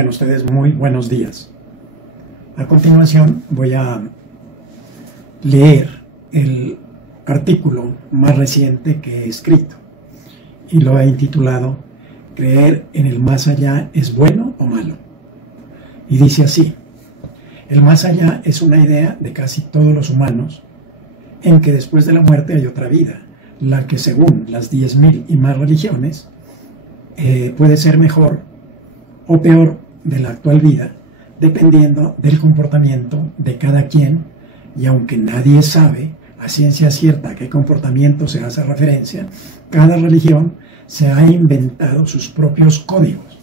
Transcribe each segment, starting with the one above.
Tengan ustedes muy buenos días. A continuación voy a leer el artículo más reciente que he escrito y lo he intitulado ¿Creer en el más allá es bueno o malo? Y dice así: el más allá es una idea de casi todos los humanos en que después de la muerte hay otra vida, la que según las 10.000 y más religiones puede ser mejor o peor de la actual vida, dependiendo del comportamiento de cada quien, y aunque nadie sabe a ciencia cierta a qué comportamiento se hace referencia, cada religión se ha inventado sus propios códigos,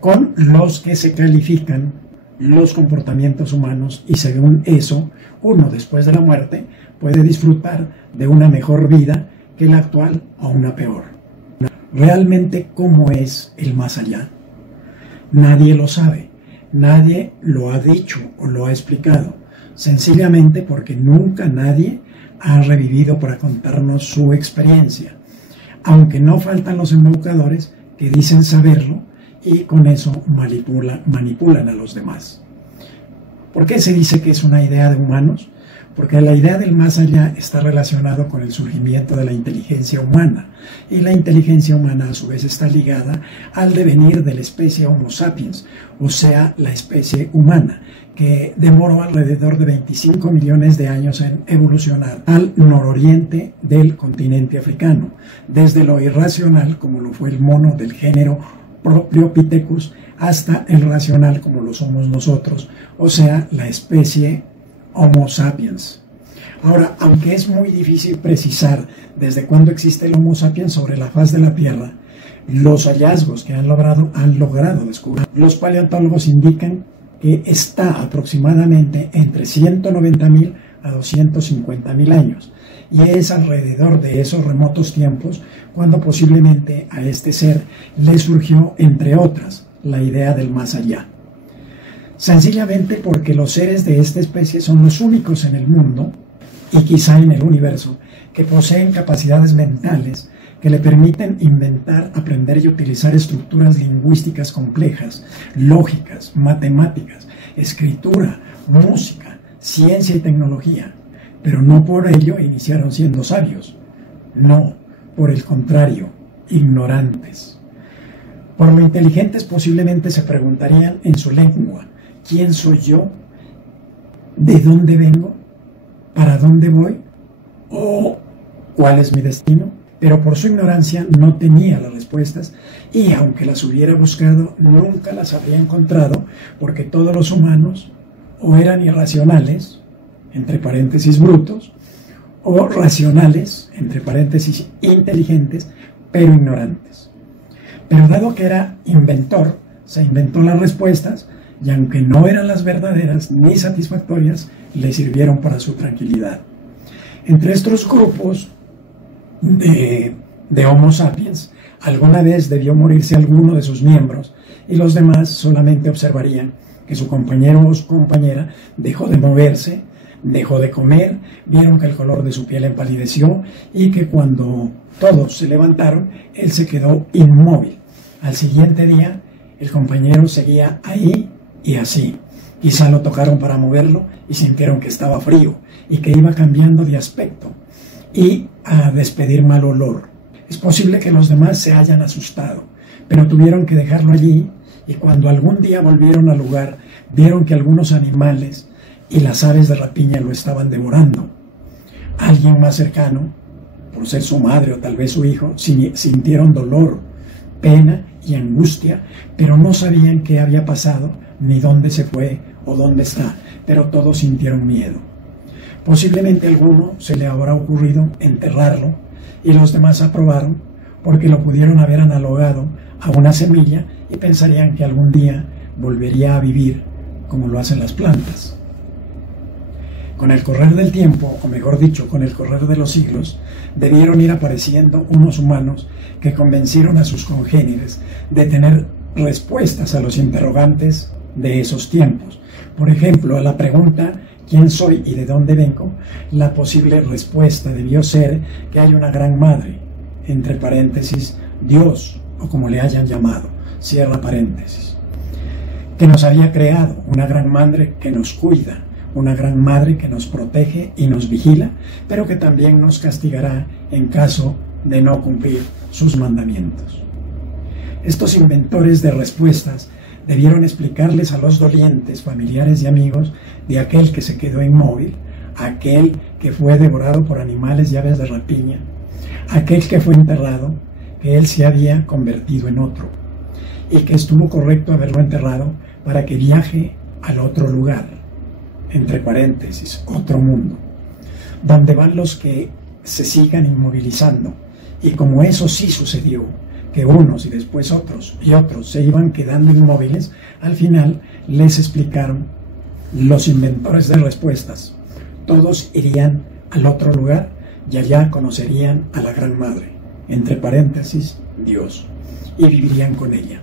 con los que se califican los comportamientos humanos, y según eso, uno después de la muerte puede disfrutar de una mejor vida que la actual o una peor. ¿Realmente cómo es el más allá? Nadie lo sabe, nadie lo ha dicho o lo ha explicado, sencillamente porque nunca nadie ha revivido para contarnos su experiencia, aunque no faltan los embaucadores que dicen saberlo y con eso manipulan a los demás. ¿Por qué se dice que es una idea de humanos? Porque la idea del más allá está relacionado con el surgimiento de la inteligencia humana, y la inteligencia humana a su vez está ligada al devenir de la especie Homo sapiens, o sea, la especie humana, que demoró alrededor de 25 millones de años en evolucionar al nororiente del continente africano, desde lo irracional como lo fue el mono del género Propyopithecus hasta el racional como lo somos nosotros, o sea, la especie Homo sapiens. Ahora, aunque es muy difícil precisar desde cuándo existe el Homo sapiens sobre la faz de la Tierra, los hallazgos que han logrado descubrir los paleontólogos indican que está aproximadamente entre 190.000 a 250.000 años, y es alrededor de esos remotos tiempos cuando posiblemente a este ser le surgió, entre otras, la idea del más allá. Sencillamente porque los seres de esta especie son los únicos en el mundo, y quizá en el universo, que poseen capacidades mentales que le permiten inventar, aprender y utilizar estructuras lingüísticas complejas, lógicas, matemáticas, escritura, música, ciencia y tecnología, pero no por ello iniciaron siendo sabios. No, por el contrario, ignorantes. Por lo inteligentes posiblemente se preguntarían en su lengua: ¿quién soy yo? ¿De dónde vengo? ¿Para dónde voy? ¿O cuál es mi destino? Pero por su ignorancia no tenía las respuestas, y aunque las hubiera buscado, nunca las habría encontrado, porque todos los humanos o eran irracionales, entre paréntesis brutos, o racionales, entre paréntesis inteligentes, pero ignorantes. Pero dado que era inventor, se inventó las respuestas, y aunque no eran las verdaderas ni satisfactorias, le sirvieron para su tranquilidad. Entre estos grupos de Homo sapiens, alguna vez debió morirse alguno de sus miembros, y los demás solamente observarían que su compañero o su compañera dejó de moverse, dejó de comer, vieron que el color de su piel empalideció, y que cuando todos se levantaron, él se quedó inmóvil. Al siguiente día, el compañero seguía ahí y así. Quizá lo tocaron para moverlo y sintieron que estaba frío y que iba cambiando de aspecto y a despedir mal olor. Es posible que los demás se hayan asustado, pero tuvieron que dejarlo allí, y cuando algún día volvieron al lugar, vieron que algunos animales y las aves de rapiña lo estaban devorando. Alguien más cercano, por ser su madre o tal vez su hijo, sintieron dolor, pena y angustia, pero no sabían qué había pasado, ni dónde se fue o dónde está, pero todos sintieron miedo. Posiblemente a alguno se le habrá ocurrido enterrarlo, y los demás aprobaron, porque lo pudieron haber analogado a una semilla y pensarían que algún día volvería a vivir como lo hacen las plantas. Con el correr del tiempo, o mejor dicho, con el correr de los siglos, debieron ir apareciendo unos humanos que convencieron a sus congéneres de tener respuestas a los interrogantes de esos tiempos. Por ejemplo, a la pregunta ¿quién soy y de dónde vengo?, la posible respuesta debió ser que hay una gran madre, entre paréntesis, Dios, o como le hayan llamado, cierra paréntesis. que nos había creado, una gran madre que nos cuida, una gran madre que nos protege y nos vigila, pero que también nos castigará en caso de no cumplir sus mandamientos. Estos inventores de respuestas debieron explicarles a los dolientes, familiares y amigos de aquel que se quedó inmóvil, aquel que fue devorado por animales y aves de rapiña, aquel que fue enterrado, que él se había convertido en otro, y que estuvo correcto haberlo enterrado para que viaje al otro lugar, entre paréntesis, otro mundo, donde van los que se sigan inmovilizando. Y como eso sí sucedió, que unos y después otros y otros se iban quedando inmóviles, al final les explicaron los inventores de respuestas. Todos irían al otro lugar y allá conocerían a la Gran Madre, entre paréntesis, Dios, y vivirían con ella.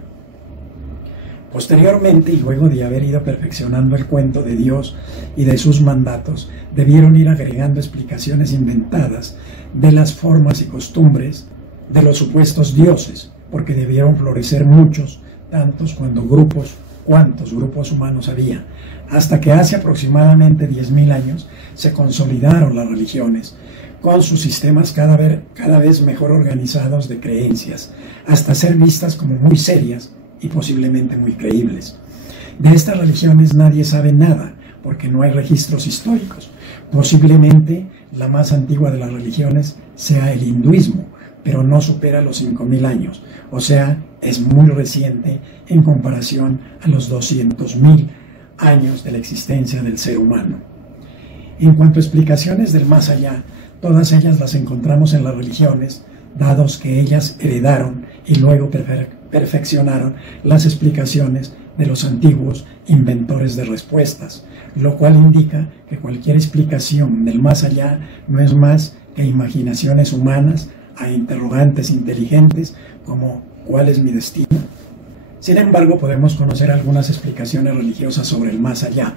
Posteriormente, y luego de haber ido perfeccionando el cuento de Dios y de sus mandatos, debieron ir agregando explicaciones inventadas de las formas y costumbres de los supuestos dioses, porque debieron florecer muchos, tantos cuantos grupos humanos había, hasta que hace aproximadamente 10.000 años se consolidaron las religiones, con sus sistemas cada vez mejor organizados de creencias, hasta ser vistas como muy serias y posiblemente muy creíbles. De estas religiones nadie sabe nada, porque no hay registros históricos. Posiblemente la más antigua de las religiones sea el hinduismo, pero no supera los 5.000 años, o sea, es muy reciente en comparación a los 200.000 años de la existencia del ser humano. En cuanto a explicaciones del más allá, todas ellas las encontramos en las religiones, dados que ellas heredaron y luego perfeccionaron las explicaciones de los antiguos inventores de respuestas, lo cual indica que cualquier explicación del más allá no es más que imaginaciones humanas a interrogantes inteligentes como ¿cuál es mi destino? Sin embargo, podemos conocer algunas explicaciones religiosas sobre el más allá.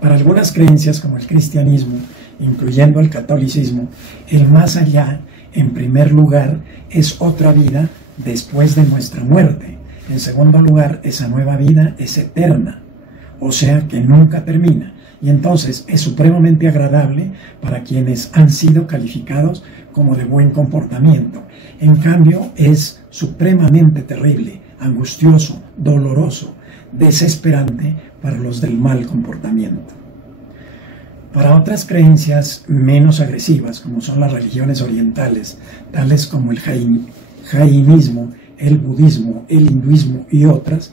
Para algunas creencias como el cristianismo, incluyendo el catolicismo, el más allá, en primer lugar, es otra vida después de nuestra muerte. En segundo lugar, esa nueva vida es eterna, o sea que nunca termina, y entonces es supremamente agradable para quienes han sido calificados como de buen comportamiento. En cambio, es supremamente terrible, angustioso, doloroso, desesperante para los del mal comportamiento. Para otras creencias menos agresivas, como son las religiones orientales, tales como el jainismo, el budismo, el hinduismo y otras,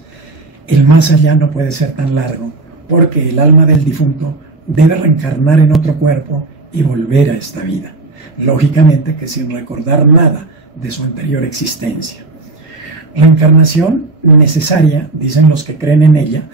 el más allá no puede ser tan largo, porque el alma del difunto debe reencarnar en otro cuerpo y volver a esta vida, lógicamente que sin recordar nada de su anterior existencia. Reencarnación necesaria, dicen los que creen en ella,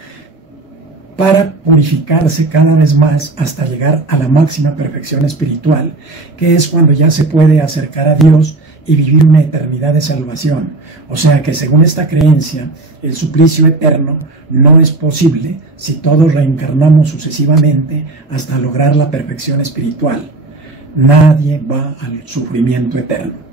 para purificarse cada vez más hasta llegar a la máxima perfección espiritual, que es cuando ya se puede acercar a Dios y vivir una eternidad de salvación. O sea que según esta creencia, el suplicio eterno no es posible si todos reencarnamos sucesivamente hasta lograr la perfección espiritual. Nadie va al sufrimiento eterno.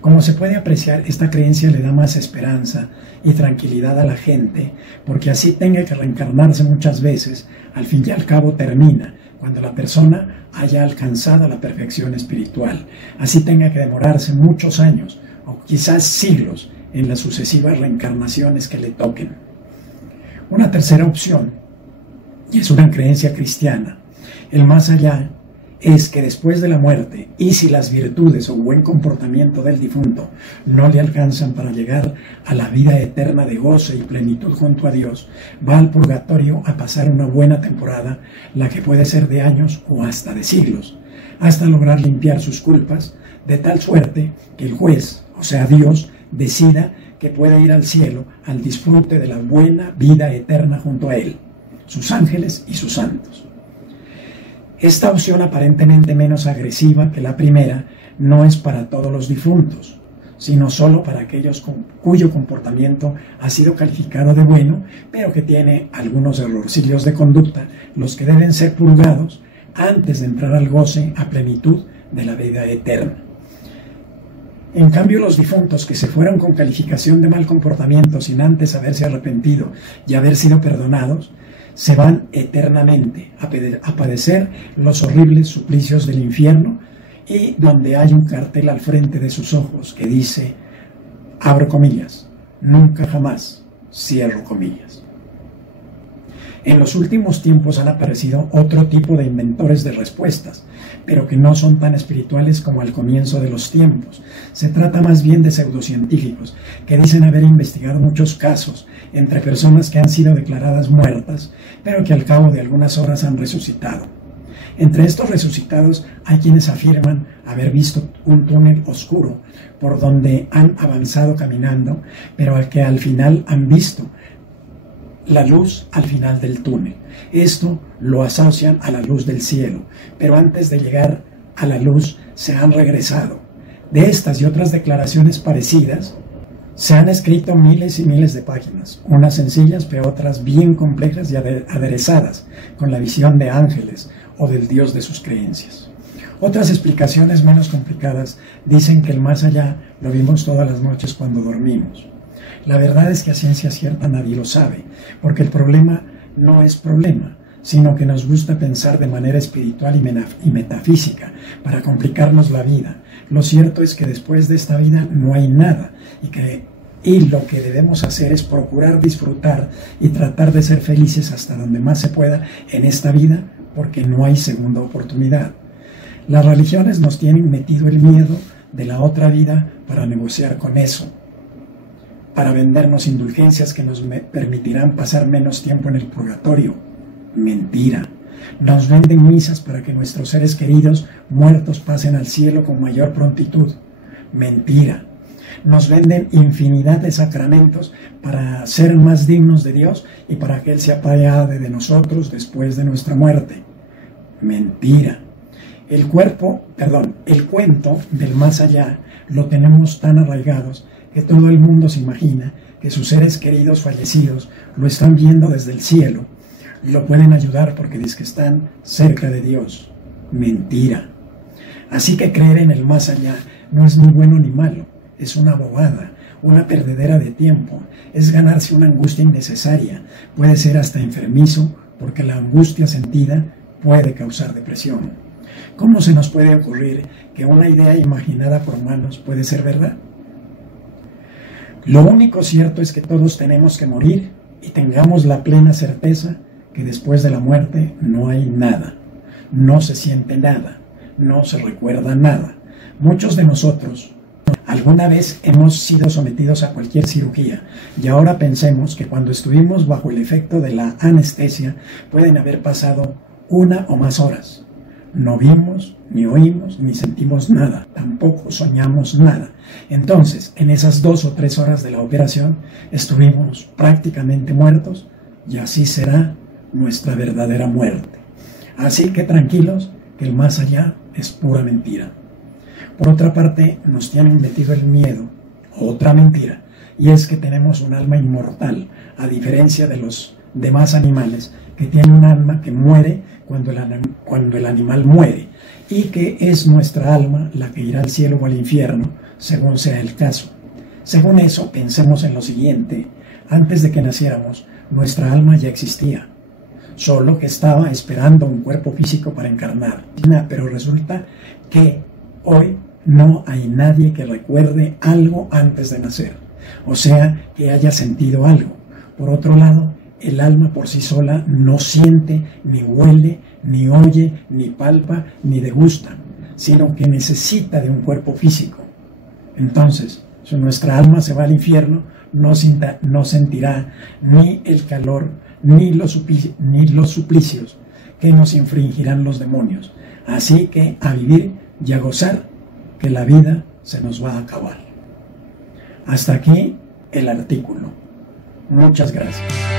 Como se puede apreciar, esta creencia le da más esperanza y tranquilidad a la gente, porque así tenga que reencarnarse muchas veces, al fin y al cabo termina, cuando la persona haya alcanzado la perfección espiritual. Así tenga que demorarse muchos años, o quizás siglos, en las sucesivas reencarnaciones que le toquen. Una tercera opción, y es una creencia cristiana, el más allá, es que después de la muerte, y si las virtudes o buen comportamiento del difunto no le alcanzan para llegar a la vida eterna de goce y plenitud junto a Dios, va al purgatorio a pasar una buena temporada, la que puede ser de años o hasta de siglos, hasta lograr limpiar sus culpas, de tal suerte que el juez, o sea Dios, decida que puede ir al cielo al disfrute de la buena vida eterna junto a Él, sus ángeles y sus santos. Esta opción, aparentemente menos agresiva que la primera, no es para todos los difuntos, sino solo para aquellos cuyo comportamiento ha sido calificado de bueno, pero que tiene algunos errorcillos de conducta, los que deben ser purgados antes de entrar al goce a plenitud de la vida eterna. En cambio, los difuntos que se fueron con calificación de mal comportamiento sin antes haberse arrepentido y haber sido perdonados, se van eternamente a padecer los horribles suplicios del infierno, y donde hay un cartel al frente de sus ojos que dice, abro comillas, nunca jamás, cierro comillas. En los últimos tiempos han aparecido otro tipo de inventores de respuestas, pero que no son tan espirituales como al comienzo de los tiempos. Se trata más bien de pseudocientíficos que dicen haber investigado muchos casos entre personas que han sido declaradas muertas, pero que al cabo de algunas horas han resucitado. Entre estos resucitados hay quienes afirman haber visto un túnel oscuro por donde han avanzado caminando, pero al que al final han visto la luz al final del túnel. Esto lo asocian a la luz del cielo, pero antes de llegar a la luz se han regresado. De estas y otras declaraciones parecidas se han escrito miles y miles de páginas, unas sencillas pero otras bien complejas y aderezadas con la visión de ángeles o del Dios de sus creencias. Otras explicaciones menos complicadas dicen que el más allá lo vimos todas las noches cuando dormimos. La verdad es que a ciencia cierta nadie lo sabe, porque el problema no es problema, sino que nos gusta pensar de manera espiritual y metafísica para complicarnos la vida. Lo cierto es que después de esta vida no hay nada, y lo que debemos hacer es procurar disfrutar y tratar de ser felices hasta donde más se pueda en esta vida, porque no hay segunda oportunidad. Las religiones nos tienen metido el miedo de la otra vida para negociar con eso, para vendernos indulgencias que nos permitirán pasar menos tiempo en el purgatorio. Mentira. Nos venden misas para que nuestros seres queridos muertos pasen al cielo con mayor prontitud. Mentira. Nos venden infinidad de sacramentos para ser más dignos de Dios y para que Él se apiade de nosotros después de nuestra muerte. Mentira. El cuento del más allá lo tenemos tan arraigados que todo el mundo se imagina que sus seres queridos fallecidos lo están viendo desde el cielo y lo pueden ayudar porque dicen que están cerca de Dios. Mentira. Así que creer en el más allá no es ni bueno ni malo, es una bobada, una perdedera de tiempo, es ganarse una angustia innecesaria, puede ser hasta enfermizo porque la angustia sentida puede causar depresión. ¿Cómo se nos puede ocurrir que una idea imaginada por humanos puede ser verdad? Lo único cierto es que todos tenemos que morir y tengamos la plena certeza que después de la muerte no hay nada, no se siente nada, no se recuerda nada. Muchos de nosotros alguna vez hemos sido sometidos a cualquier cirugía y ahora pensemos que cuando estuvimos bajo el efecto de la anestesia pueden haber pasado 1 o más horas. No vimos, ni oímos, ni sentimos nada, tampoco soñamos nada. Entonces, en esas 2 o 3 horas de la operación, estuvimos prácticamente muertos y así será nuestra verdadera muerte. Así que tranquilos, que el más allá es pura mentira. Por otra parte, nos tienen metido el miedo, otra mentira, y es que tenemos un alma inmortal, a diferencia de los demás animales, que tienen un alma que muere cuando el animal muere, y que es nuestra alma la que irá al cielo o al infierno, según sea el caso. Según eso, pensemos en lo siguiente: antes de que naciéramos, nuestra alma ya existía, solo que estaba esperando un cuerpo físico para encarnar. Pero resulta que hoy no hay nadie que recuerde algo antes de nacer, o sea, que haya sentido algo. Por otro lado, el alma por sí sola no siente, ni huele, ni oye, ni palpa, ni degusta, sino que necesita de un cuerpo físico. Entonces, si nuestra alma se va al infierno, no sentirá ni el calor, ni los suplicios que nos infringirán los demonios. Así que a vivir y a gozar, que la vida se nos va a acabar. Hasta aquí el artículo. Muchas gracias.